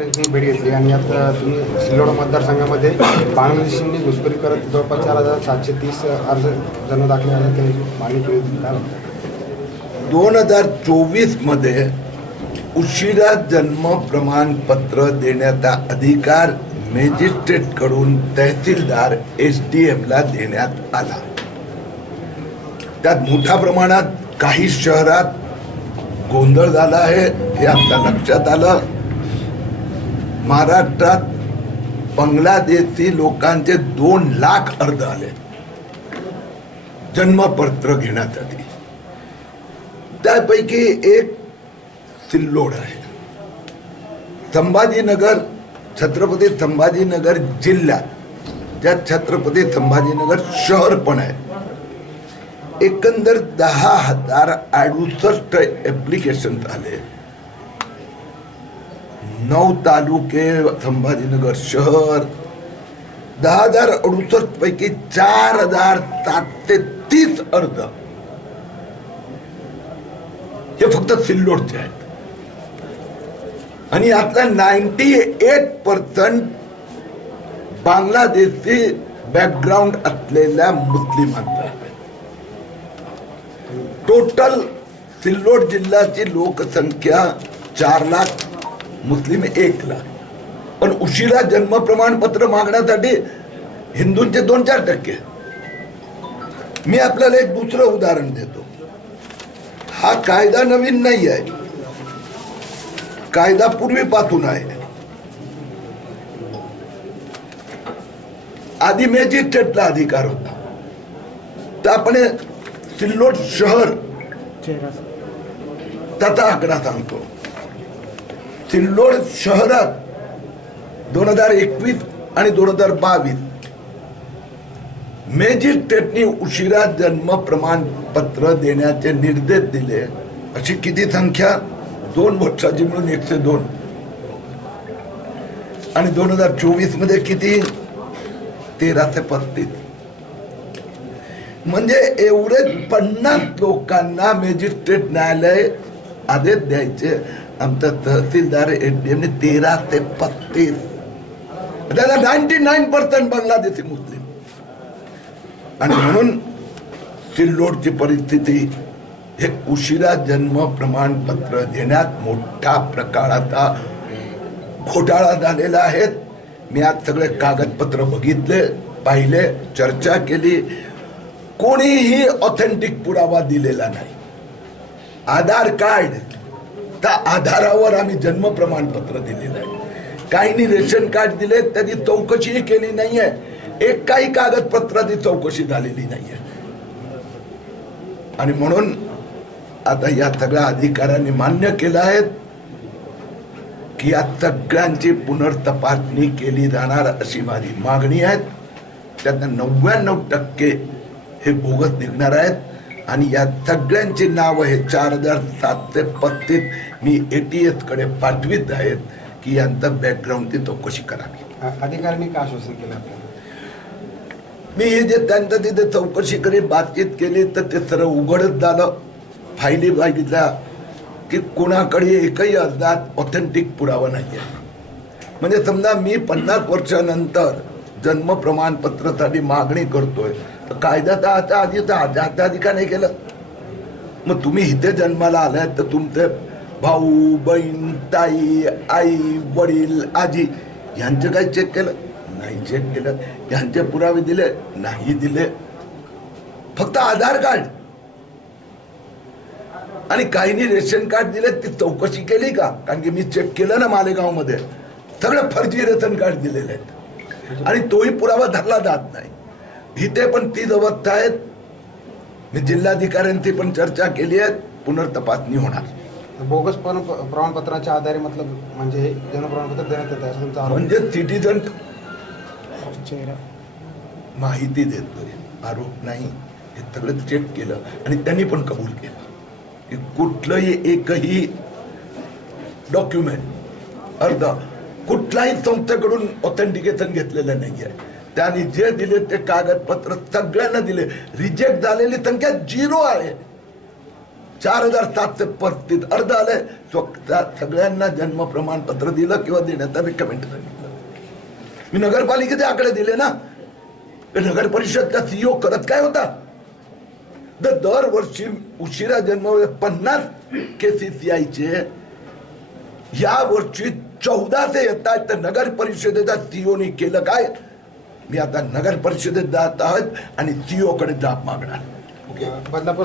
भेट घेतली आणि आता तुम्ही सिल्लोड मतदारसंघामध्ये बांगलादेशींनी घुसखोरी करत जवळपास चार हजार सातशे तीस अर्ज जन्म दाखल झाले ते मागणी केली दोन हजार चोवीसमध्ये उशिरा जन्म प्रमाणपत्र देण्याचा अधिकार मॅजिस्ट्रेटकडून तहसीलदार एस डी एफला देण्यात आला. त्यात मोठ्या प्रमाणात काही शहरात गोंधळ झाला आहे हे आपल्या लक्षात आलं. महाराष्ट्रात बांगलादेशी लोकांचे दोन लाख अर्ज आले. जन्मपत्र घेण्यासाठी त्यापैकी एक सिल्लोड आहे. संभाजीनगर छत्रपती संभाजीनगर जिल्ह्यात त्यात छत्रपती संभाजीनगर शहर पण आहे. एकंदर दहा हजार अडुसष्ट ॲप्लिकेशन आले. नऊ तालुके संभाजीनगर शहर. दहा हजार अडुसष्ट पैकी चार हजार सात ते तीस अर्ज. हे फक्त सिल्लोडचे आहेत. आणि यातला ninety eight percent Bangladeshi background असलेल्या मुस्लिमांचा आहे. टोटल सिल्लोड जिल्ह्याची लोकसंख्या चार लाख मुस्लिम एक लाख. पण उशिरा जन्म प्रमाणपत्र मागण्यासाठी हिंदूंचे दोन चार टक्के. मी आपल्याला एक दुसरं उदाहरण देतो. हा कायदा नवीन नाही आहे. कायदा पूर्वीपासून आहे. आधी मॅजिस्ट्रेटला अधिकार होता. तर आपण सिल्लोड शहर त्याचा आकडा सांगतो. सिल्लोड शहरात दोन हजार एकवीस आणि दोन हजार बावीस मॅजिस्ट्रेटनी उशिरा जन्म प्रमाणपत्र देण्याचे निर्देश दिले. अशी किती संख्या? दोन वर्षाची मिळून एकशे दोन. आणि दोन हजार चोवीसमध्ये किती? तेराशे पस्तीस. म्हणजे एवढे पन्नास लोकांना मॅजिस्ट्रेट न्यायालय आदेश द्यायचे. आमचा तहसीलदार एडीएमने तेरा ते पस्तीस. त्याला नाईन्टी नाईन पर्सेंट बांगलादेशी मुस्लिम. आणि म्हणून सिल्लोडची परिस्थिती हे उशिरा जन्म प्रमाणपत्र देण्यात मोठा प्रकाराचा घोटाळा झालेला आहे. मी आज सगळे कागदपत्र बघितले पाहिले चर्चा केली. कोणीही ऑथेंटिक पुरावा दिलेला नाही. आधार कार्ड त्या आधारावर आम्ही जन्म प्रमाणपत्र दिलेलं आहे. काहींनी रेशन कार्ड दिले त्यांनी चौकशीही केली नाहीये. एक काही कागदपत्राची चौकशी झालेली नाहीये. आणि म्हणून आता या सगळ्या अधिकाऱ्यांनी मान्य केलं आहे की या सगळ्यांची पुनर्तपासणी केली जाणार अशी माझी मागणी आहे. त्यांना नव्याण्णव टक्के हे बोगस निघणार आहेत. आणि या सगळ्यांची नावं हे चार हजार सातशे पस्तीस मी एटीएसकडे पाठवित आहेत की यांचं बॅकग्राऊंडची चौकशी करावी. अधिकाऱ्यांनी काय आश्वासन केलं मी हे जे त्यांचं तिथे चौकशी करीत बातचीत केली तर ते सर्व उघडच झालं. फायली बघितल्या की कोणाकडे एकही अर्जात ऑथेंटिक पुरावा नाही आहे म्हणजे समजा मी पन्नास वर्षानंतर जन्म प्रमाणपत्रासाठी मागणी करतोय तर कायद्याचा आता आधीचा का नाही केलं? मग तुम्ही इथे जन्माला आलाय तर तुमचे भाऊ बहीण ताई आई वडील आजी यांचं काय चेक केलं? नाही चेक केलं. यांचे पुरावे दिले? नाही दिले. फक्त आधार कार्ड आणि काहींनी रेशन कार्ड दिले ती चौकशी केली का? कारण की मी चेक केलं ना मालेगावमध्ये. सगळं फर्जी रेशन कार्ड दिलेले आहेत. आणि तोही पुरावा धरला जात नाही. इथे पण तीच अवस्था आहेत. मी जिल्हाधिकाऱ्यांची पण चर्चा केली आहे. पुनर्तपासणी होणार. बोगस प्रमाणपत्राच्या आधारे मतलब म्हणजे जन्म प्रमाणपत्र देण्यात येतं असं तुमचा आरोप म्हणजे सिटीजन चेहरा. माहिती देतोय आरोप नाही. हे सगळं चेक केलं आणि त्यांनी पण कबूल केलं. की कुठलंही एकही डॉक्युमेंट अर्ध कुठल्याही संस्थेकडून ऑथेंटिकेशन घेतलेलं नाही आहे त्यांनी जे दिले ते कागदपत्र सगळ्यांना दिले. रिजेक्ट झालेली संख्या झिरो आहे. चार हजार सातशे पस्तीस अर्ज आले. सगळ्यांना जन्म प्रमाणपत्र दिलं किंवा देण्याचा रिकमेंड सांगितलं मी नगरपालिकेचे आकडे दिले ना. नगर परिषदचा सीईओ करत काय होता? तर दरवर्षी उशिरा जन्म पन्नास केसेस यायचे या वर्षी चौदाचे येत आहेत तर नगर परिषदेचा सीओनी केलं काय? मी आता नगर परिषदेत जात आहोत आणि सीओ कडे जाब मागणार. बदलापूर